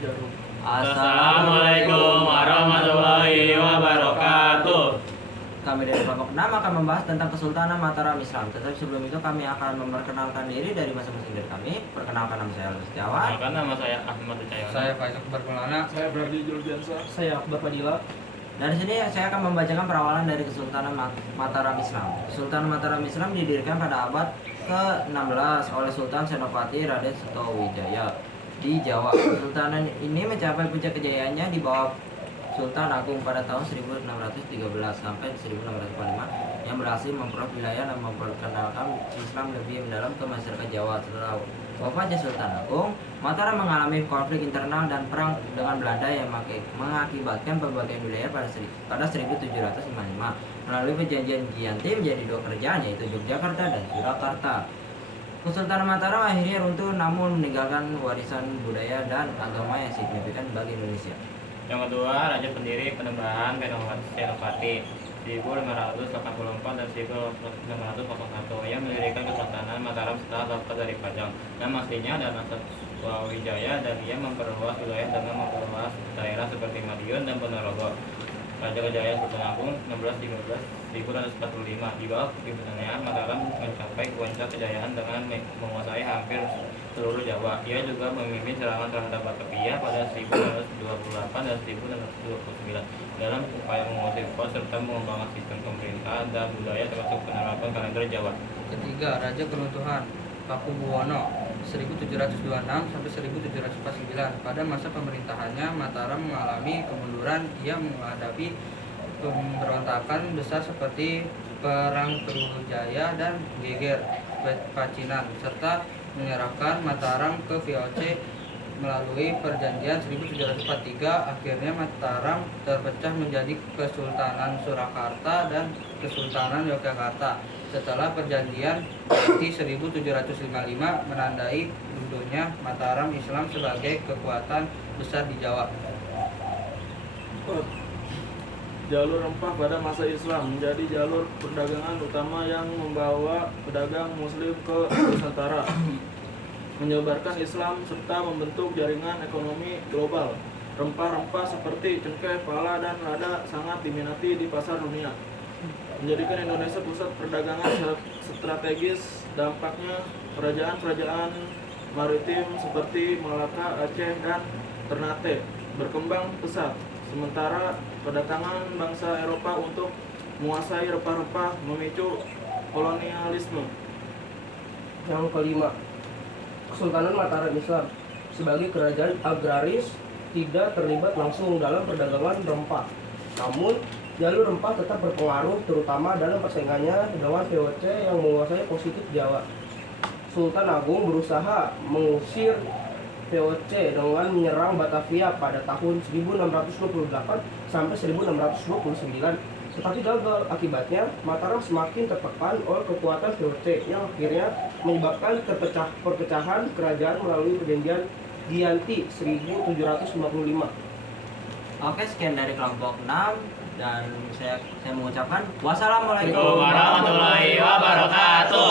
Jarum. Assalamualaikum warahmatullahi wabarakatuh. Kami dari kelompok 6 akan membahas tentang Kesultanan Mataram Islam. Tetapi sebelum itu kami akan memperkenalkan diri dari masing-masing dari kami. Perkenalkan, nama saya Alus Setiawan. Perkenalkan, nama saya Ahmad Ucayono. Saya Faisal Berkelana. Saya Berdi Julbiansa. Saya Akbar Fadila. Dari sini saya akan membacakan perawalan dari Kesultanan Mataram Islam. Kesultanan Mataram Islam didirikan pada abad ke-16 oleh Sultan Senopati Raden Setowijaya di Jawa. Kesultanan ini mencapai puncak kejayaannya di bawah Sultan Agung pada tahun 1613 sampai 1645 yang berhasil memperoleh wilayah dan memperkenalkan Islam lebih mendalam ke masyarakat Jawa. Setelah wafatnya Sultan Agung, Mataram mengalami konflik internal dan perang dengan Belanda yang mengakibatkan pembagian wilayah pada 1755 melalui perjanjian Giyanti menjadi dua kerajaan, yaitu Yogyakarta dan Surakarta. Kesultanan Mataram akhirnya runtuh namun meninggalkan warisan budaya dan agama yang signifikan bagi Indonesia. Yang kedua, Raja Pendiri Penembahan Senopati 1584 dan 1601 yang mendirikan Kesultanan Mataram setelah lepas dari Pajang. Nama aslinya adalah Setowijaya dan ia memperluas wilayah dengan memperluas daerah seperti Madiun dan Ponorogo. Raja Kejayaan Sultan Agung 1613-1645 di bawah kepimpinannya Mataram mencapai puncak kejayaan dengan menguasai hampir seluruh Jawa. Ia juga memimpin serangan terhadap Batavia pada 1928 dan 1929 dalam upaya menguasai pos serta mengembangkan sistem pemerintahan dan budaya termasuk penerapan kalender Jawa. Ketiga, Raja Keruntuhan Pakubuwono 1726 sampai 1749. Pada masa pemerintahannya Mataram mengalami kemunduran. Ia menghadapi pemberontakan besar seperti Perang Trunajaya dan Geger Pacinan serta menyerahkan Mataram ke VOC melalui perjanjian 1743. Akhirnya Mataram terpecah menjadi Kesultanan Surakarta dan Kesultanan Yogyakarta. Setelah perjanjian di 1755 menandai runtuhnya Mataram Islam sebagai kekuatan besar di Jawa. Jalur rempah pada masa Islam menjadi jalur perdagangan utama yang membawa pedagang muslim ke Nusantara, menyebarkan Islam serta membentuk jaringan ekonomi global. Rempah-rempah seperti cengkeh, pala, dan lada sangat diminati di pasar dunia, menjadikan Indonesia pusat perdagangan strategis. Dampaknya kerajaan-kerajaan maritim seperti Malaka, Aceh, dan Ternate berkembang pesat. Sementara kedatangan bangsa Eropa untuk menguasai rempah-rempah memicu kolonialisme. Yang kelima, Kesultanan Mataram Islam sebagai kerajaan agraris tidak terlibat langsung dalam perdagangan rempah. Namun, jalur rempah tetap berpengaruh terutama dalam persaingannya dengan VOC yang menguasai positif Jawa. Sultan Agung berusaha mengusir VOC dengan menyerang Batavia pada tahun 1628 sampai 1629, tetapi gagal. Akibatnya Mataram semakin tertekan oleh kekuatan VOC yang akhirnya menyebabkan perpecahan kerajaan melalui perjanjian Giyanti 1755. Oke, sekian dari kelompok 6 dan saya mengucapkan wassalamualaikum Warahmatullahi wabarakatuh.